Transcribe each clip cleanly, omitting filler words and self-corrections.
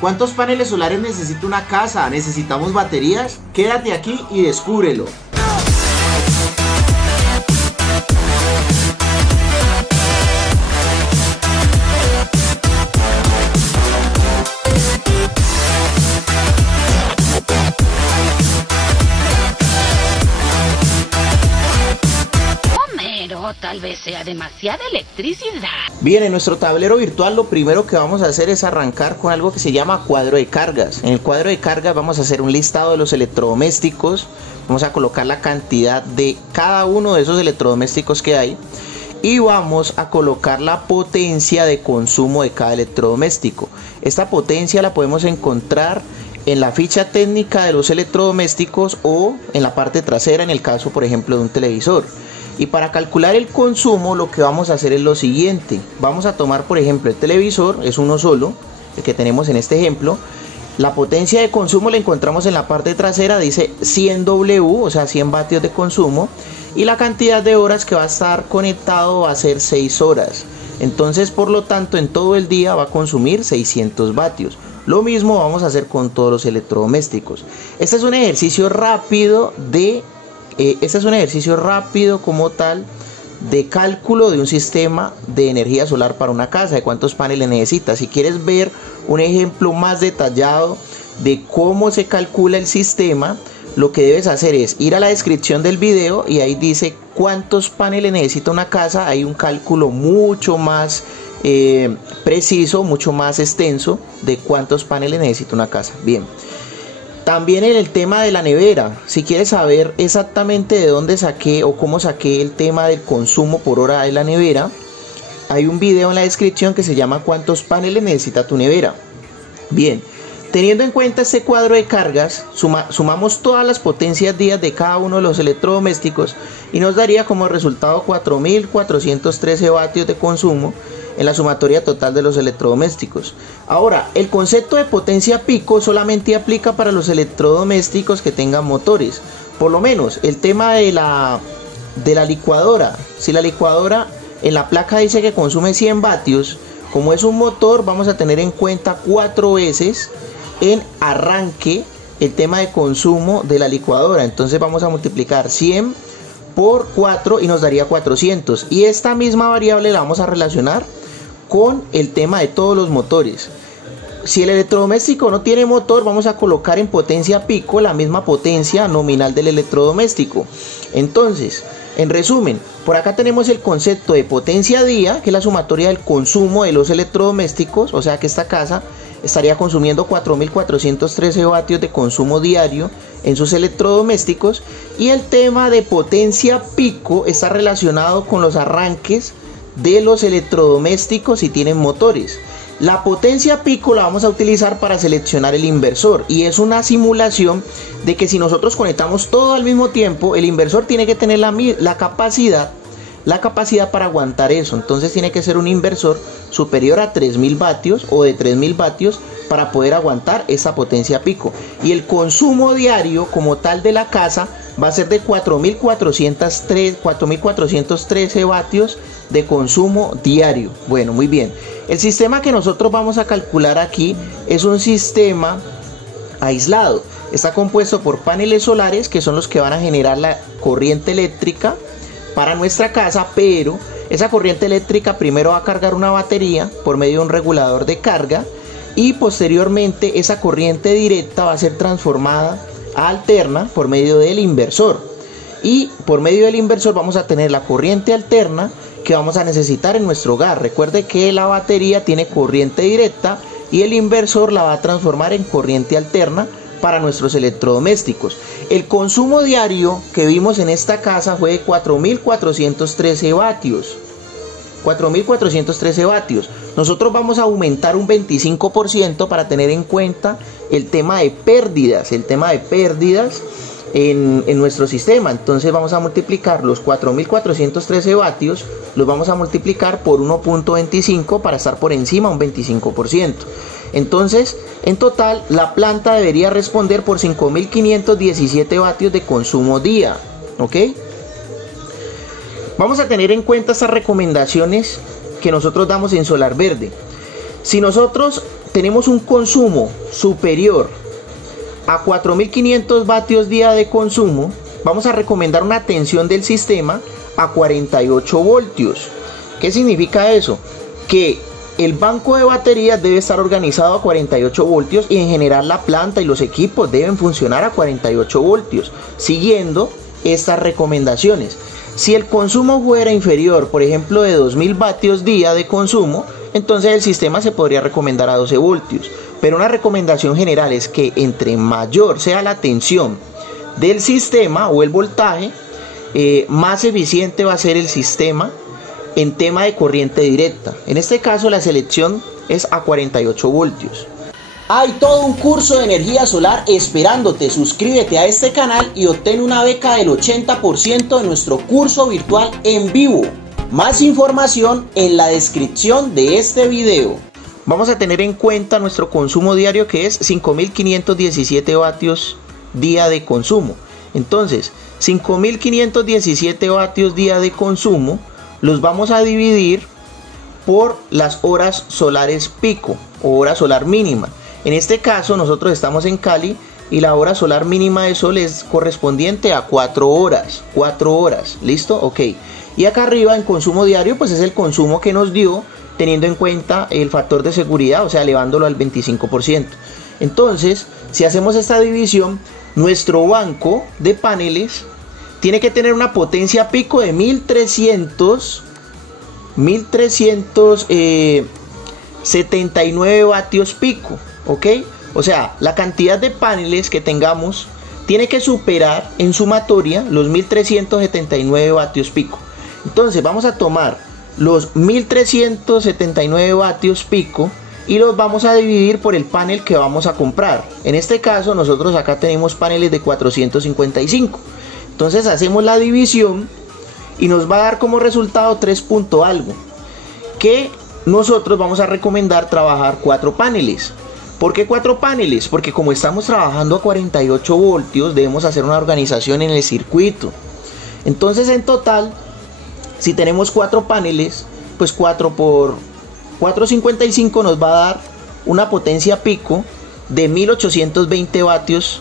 ¿Cuántos paneles solares necesita una casa? ¿Necesitamos baterías? Quédate aquí y descúbrelo. Tal vez sea demasiada electricidad. Bien, en nuestro tablero virtual lo primero que vamos a hacer es arrancar con algo que se llama cuadro de cargas. En el cuadro de cargas vamos a hacer un listado de los electrodomésticos. Vamos a colocar la cantidad de cada uno de esos electrodomésticos que hay. Y vamos a colocar la potencia de consumo de cada electrodoméstico. Esta potencia la podemos encontrar en la ficha técnica de los electrodomésticos o en la parte trasera, en el caso por ejemplo de un televisor. Y para calcular el consumo lo que vamos a hacer es lo siguiente. Vamos a tomar por ejemplo el televisor, es uno solo, el que tenemos en este ejemplo. La potencia de consumo la encontramos en la parte trasera, dice 100 W, o sea 100 vatios de consumo. Y la cantidad de horas que va a estar conectado va a ser 6 horas. Entonces por lo tanto en todo el día va a consumir 600 vatios. Lo mismo vamos a hacer con todos los electrodomésticos. Este es un ejercicio rápido como tal de cálculo de un sistema de energía solar para una casa, de cuántos paneles necesita. Si quieres ver un ejemplo más detallado de cómo se calcula el sistema, lo que debes hacer es ir a la descripción del video y ahí dice cuántos paneles necesita una casa. Hay un cálculo mucho más preciso, mucho más extenso de cuántos paneles necesita una casa. Bien. También en el tema de la nevera, si quieres saber exactamente de dónde saqué o cómo saqué el tema del consumo por hora de la nevera, hay un video en la descripción que se llama ¿cuántos paneles necesita tu nevera? Bien, teniendo en cuenta este cuadro de cargas, sumamos todas las potencias días de cada uno de los electrodomésticos y nos daría como resultado 4.413 vatios de consumo en la sumatoria total de los electrodomésticos. Ahora, el concepto de potencia pico solamente aplica para los electrodomésticos que tengan motores. Por lo menos el tema de la licuadora, si la licuadora en la placa dice que consume 100 vatios, como es un motor vamos a tener en cuenta 4 veces en arranque el tema de consumo de la licuadora. Entonces vamos a multiplicar 100 por 4 y nos daría 400, y esta misma variable la vamos a relacionar con el tema de todos los motores. Si el electrodoméstico no tiene motor, vamos a colocar en potencia pico la misma potencia nominal del electrodoméstico. Entonces, en resumen, por acá tenemos el concepto de potencia día, que es la sumatoria del consumo de los electrodomésticos, o sea que esta casa estaría consumiendo 4.413 vatios de consumo diario en sus electrodomésticos, y el tema de potencia pico está relacionado con los arranques de los electrodomésticos si tienen motores. La potencia pico la vamos a utilizar para seleccionar el inversor, y es una simulación de que si nosotros conectamos todo al mismo tiempo, el inversor tiene que tener la capacidad para aguantar eso. Entonces tiene que ser un inversor superior a 3000 vatios o de 3000 vatios para poder aguantar esa potencia pico, y el consumo diario como tal de la casa va a ser de 4.413 vatios de consumo diario. Bueno, muy bien. El sistema que nosotros vamos a calcular aquí es un sistema aislado. Está compuesto por paneles solares, que son los que van a generar la corriente eléctrica para nuestra casa, pero esa corriente eléctrica primero va a cargar una batería por medio de un regulador de carga, y posteriormente esa corriente directa va a ser transformada a alterna por medio del inversor, y por medio del inversor vamos a tener la corriente alterna que vamos a necesitar en nuestro hogar. Recuerde que la batería tiene corriente directa y el inversor la va a transformar en corriente alterna para nuestros electrodomésticos. El consumo diario que vimos en esta casa fue de 4.413 vatios. 4.413 vatios. Nosotros vamos a aumentar un 25% para tener en cuenta el tema de pérdidas. En nuestro sistema. Entonces vamos a multiplicar los 4.413 vatios, los vamos a multiplicar por 1.25 para estar por encima un 25%. Entonces en total la planta debería responder por 5.517 vatios de consumo día. ¿Ok? Vamos a tener en cuenta estas recomendaciones que nosotros damos en Solar Verde. Si nosotros tenemos un consumo superior a 4500 vatios día de consumo, vamos a recomendar una tensión del sistema a 48 voltios. ¿Qué significa eso? Que el banco de baterías debe estar organizado a 48 voltios y en general la planta y los equipos deben funcionar a 48 voltios, siguiendo estas recomendaciones. Si el consumo fuera inferior, por ejemplo, de 2000 vatios día de consumo, entonces el sistema se podría recomendar a 12 voltios. Pero una recomendación general es que entre mayor sea la tensión del sistema o el voltaje, más eficiente va a ser el sistema en tema de corriente directa. En este caso la selección es a 48 voltios. Hay todo un curso de energía solar esperándote. Suscríbete a este canal y obtén una beca del 80% de nuestro curso virtual en vivo. Más información en la descripción de este video. Vamos a tener en cuenta nuestro consumo diario, que es 5517 vatios día de consumo. Entonces 5517 vatios día de consumo los vamos a dividir por las horas solares pico o hora solar mínima. En este caso nosotros estamos en Cali y la hora solar mínima de sol es correspondiente a 4 horas. 4 horas, ¿listo? Ok. Y acá arriba en consumo diario pues es el consumo que nos dio teniendo en cuenta el factor de seguridad, o sea, elevándolo al 25%. Entonces, si hacemos esta división, nuestro banco de paneles tiene que tener una potencia pico de 1379 vatios pico, ¿ok? O sea, la cantidad de paneles que tengamos tiene que superar en sumatoria los 1379 vatios pico. Entonces vamos a tomar los 1379 vatios pico y los vamos a dividir por el panel que vamos a comprar. En este caso nosotros acá tenemos paneles de 455. Entonces hacemos la división y nos va a dar como resultado 3 punto algo. Que nosotros vamos a recomendar trabajar 4 paneles. ¿Por qué 4 paneles? Porque como estamos trabajando a 48 voltios debemos hacer una organización en el circuito. Entonces en total, si tenemos 4 paneles, pues 4 por 455 nos va a dar una potencia pico de 1820 vatios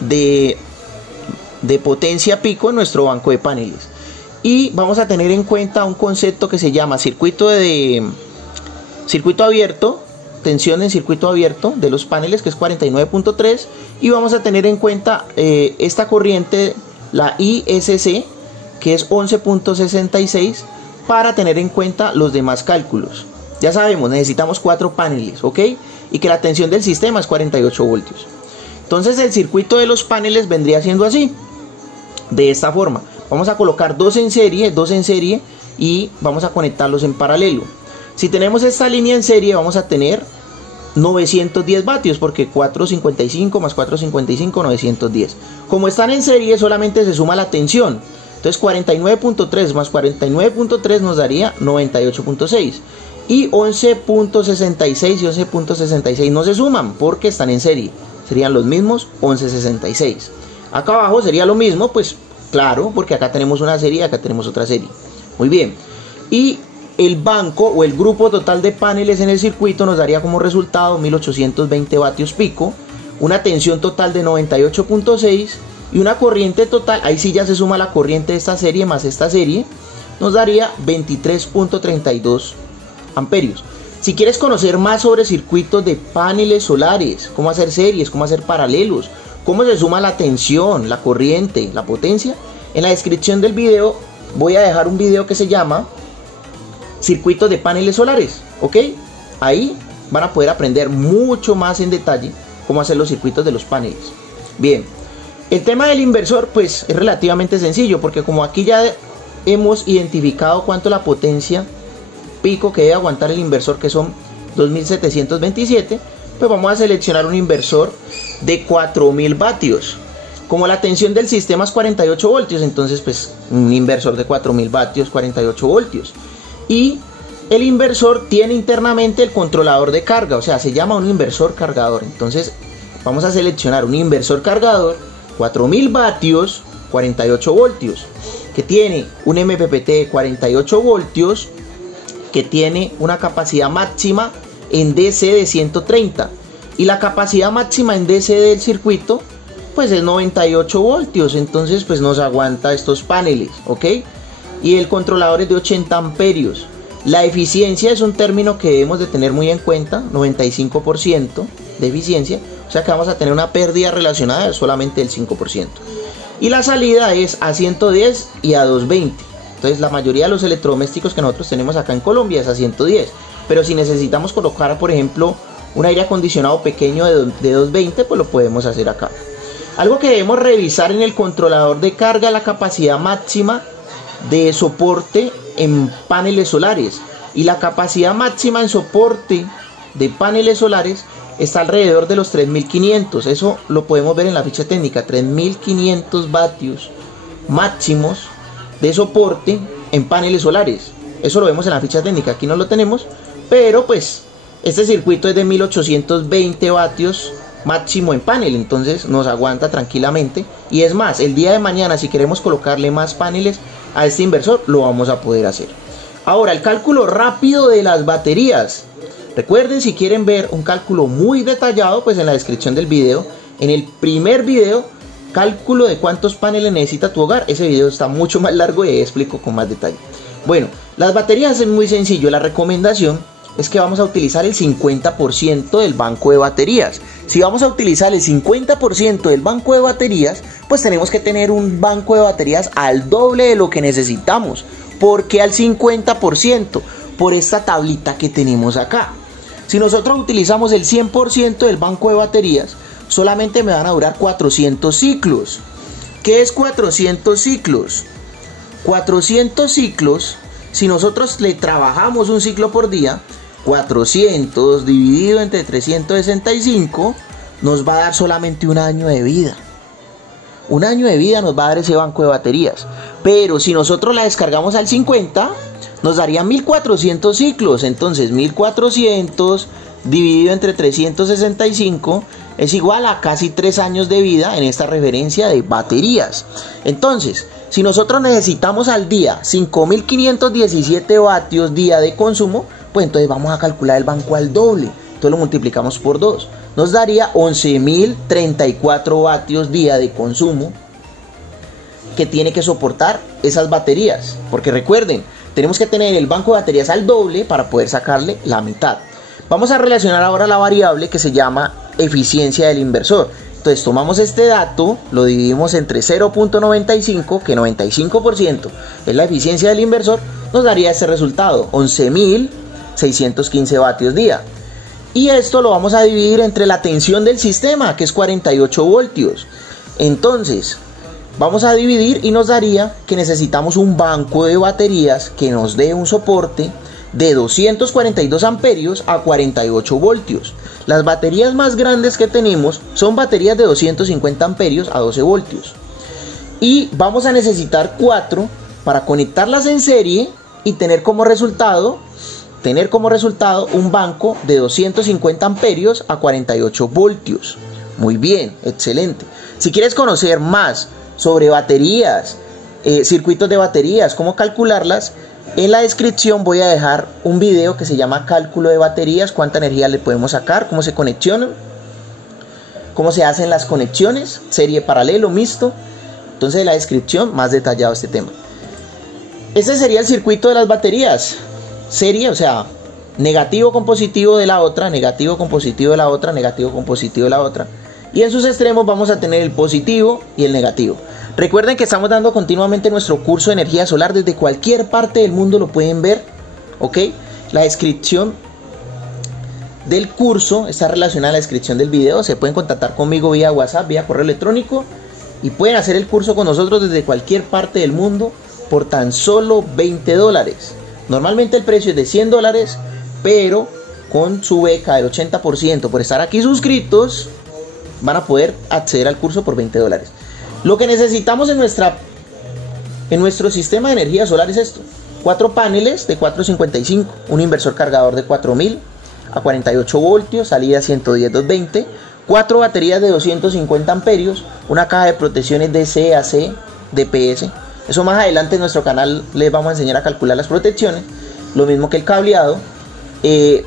de potencia pico en nuestro banco de paneles. Y vamos a tener en cuenta un concepto que se llama circuito abierto, tensión en circuito abierto de los paneles, que es 49.3, y vamos a tener en cuenta esta corriente, la ISC, que es 11.66, para tener en cuenta los demás cálculos. Ya sabemos, necesitamos 4 paneles, ¿ok? Y que la tensión del sistema es 48 voltios. Entonces el circuito de los paneles vendría siendo así, de esta forma. Vamos a colocar dos en serie y vamos a conectarlos en paralelo. Si tenemos esta línea en serie vamos a tener 910 vatios, porque 455 más 455, 910. Como están en serie solamente se suma la tensión. Entonces 49.3 más 49.3 nos daría 98.6. Y 11.66 y 11.66 no se suman porque están en serie. Serían los mismos 11.66. Acá abajo sería lo mismo, pues claro, porque acá tenemos una serie y acá tenemos otra serie. Muy bien. Y el banco o el grupo total de paneles en el circuito nos daría como resultado 1820 vatios pico, una tensión total de 98.6 y una corriente total, ahí sí ya se suma la corriente de esta serie más esta serie, nos daría 23.32 amperios. Si quieres conocer más sobre circuitos de paneles solares, cómo hacer series, cómo hacer paralelos, cómo se suma la tensión, la corriente, la potencia, en la descripción del video voy a dejar un video que se llama circuitos de paneles solares, ¿ok? Ahí van a poder aprender mucho más en detalle cómo hacer los circuitos de los paneles. Bien, el tema del inversor pues es relativamente sencillo, porque como aquí ya hemos identificado cuánto la potencia pico que debe aguantar el inversor, que son 2727, pues vamos a seleccionar un inversor de 4000 vatios. Como la tensión del sistema es 48 voltios, entonces pues un inversor de 4000 vatios, 48 voltios. Y el inversor tiene internamente el controlador de carga, o sea, se llama un inversor cargador. Entonces vamos a seleccionar un inversor cargador 4000 vatios, 48 voltios, que tiene un MPPT de 48 voltios, que tiene una capacidad máxima en DC de 130 y la capacidad máxima en DC del circuito pues es 98 voltios, entonces pues nos aguanta estos paneles, ¿ok? Y el controlador es de 80 amperios. La eficiencia es un término que debemos de tener muy en cuenta, 95% de eficiencia, o sea que vamos a tener una pérdida relacionada solamente del 5%. Y la salida es a 110 y a 220. Entonces la mayoría de los electrodomésticos que nosotros tenemos acá en Colombia es a 110. Pero si necesitamos colocar, por ejemplo, un aire acondicionado pequeño de 220, pues lo podemos hacer acá. Algo que debemos revisar en el controlador de carga, la capacidad máxima de soporte en paneles solares. Y la capacidad máxima en soporte de paneles solares está alrededor de los 3500. Eso lo podemos ver en la ficha técnica. 3500 vatios máximos de soporte en paneles solares. Eso lo vemos en la ficha técnica. Aquí no lo tenemos, pero pues este circuito es de 1820 vatios máximo en panel, entonces nos aguanta tranquilamente. Y es más, el día de mañana si queremos colocarle más paneles a este inversor, lo vamos a poder hacer. Ahora, el cálculo rápido de las baterías. Recuerden, si quieren ver un cálculo muy detallado, pues en la descripción del video, en el primer video, cálculo de cuántos paneles necesita tu hogar. Ese video está mucho más largo y ahí explico con más detalle. Bueno, las baterías es muy sencillo. La recomendación es que vamos a utilizar el 50% del banco de baterías. Si vamos a utilizar el 50% del banco de baterías, pues tenemos que tener un banco de baterías al doble de lo que necesitamos. ¿Por qué al 50%? Por esta tablita que tenemos acá. Si nosotros utilizamos el 100% del banco de baterías, solamente me van a durar 400 ciclos. ¿Qué es 400 ciclos? 400 ciclos, si nosotros le trabajamos un ciclo por día, 400 dividido entre 365 nos va a dar solamente un año de vida. Un año de vida nos va a dar ese banco de baterías. Pero si nosotros la descargamos al 50, nos daría 1400 ciclos. Entonces 1400 dividido entre 365 es igual a casi 3 años de vida en esta referencia de baterías. Entonces, si nosotros necesitamos al día 5517 vatios día de consumo, pues entonces vamos a calcular el banco al doble. Entonces lo multiplicamos por 2. Nos daría 11.034 vatios día de consumo que tiene que soportar esas baterías. Porque recuerden, tenemos que tener el banco de baterías al doble para poder sacarle la mitad. Vamos a relacionar ahora la variable que se llama eficiencia del inversor. Entonces tomamos este dato, lo dividimos entre 0.95, que 95% es la eficiencia del inversor, nos daría este resultado, 11.615 vatios día. Y esto lo vamos a dividir entre la tensión del sistema, que es 48 voltios. Entonces, vamos a dividir y nos daría que necesitamos un banco de baterías que nos dé un soporte de 242 amperios a 48 voltios. Las baterías más grandes que tenemos son baterías de 250 amperios a 12 voltios. Y vamos a necesitar 4 para conectarlas en serie y tener como resultado un banco de 250 amperios a 48 voltios. Muy bien, excelente. Si quieres conocer más sobre baterías, circuitos de baterías, cómo calcularlas, en la descripción voy a dejar un video que se llama cálculo de baterías, cuánta energía le podemos sacar, cómo se conexionan, cómo se hacen las conexiones, serie, paralelo, mixto. Entonces en la descripción más detallado este tema. Ese sería el circuito de las baterías. Serie, o sea, negativo con positivo de la otra, negativo con positivo de la otra, negativo con positivo de la otra. Y en sus extremos vamos a tener el positivo y el negativo. Recuerden que estamos dando continuamente nuestro curso de energía solar. Desde cualquier parte del mundo lo pueden ver, ¿ok? La descripción del curso está relacionada a la descripción del video. Se pueden contactar conmigo vía WhatsApp, vía correo electrónico, y pueden hacer el curso con nosotros desde cualquier parte del mundo por tan solo $20. Normalmente el precio es de $100, pero con su beca del 80% por estar aquí suscritos, van a poder acceder al curso por $20. Lo que necesitamos en nuestro sistema de energía solar es esto: 4 paneles de 455, un inversor cargador de 4000 a 48 voltios, salida 110-220, 4 baterías de 250 amperios, una caja de protecciones DC, AC, DPS. Eso más adelante en nuestro canal les vamos a enseñar a calcular las protecciones, lo mismo que el cableado,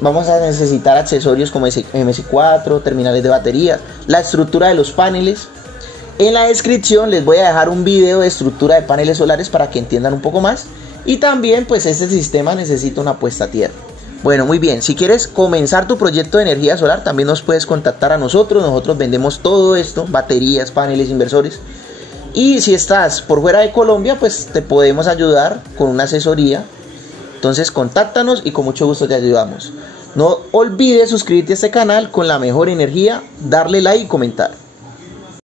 Vamos a necesitar accesorios como MS4, terminales de baterías, la estructura de los paneles. En la descripción les voy a dejar un video de estructura de paneles solares para que entiendan un poco más. Y también pues este sistema necesita una puesta a tierra. Bueno, muy bien, si quieres comenzar tu proyecto de energía solar también nos puedes contactar a nosotros. Nosotros vendemos todo esto, baterías, paneles, inversores. Y si estás por fuera de Colombia pues te podemos ayudar con una asesoría. Entonces contáctanos y con mucho gusto te ayudamos. No olvides suscribirte a este canal con la mejor energía, darle like y comentar.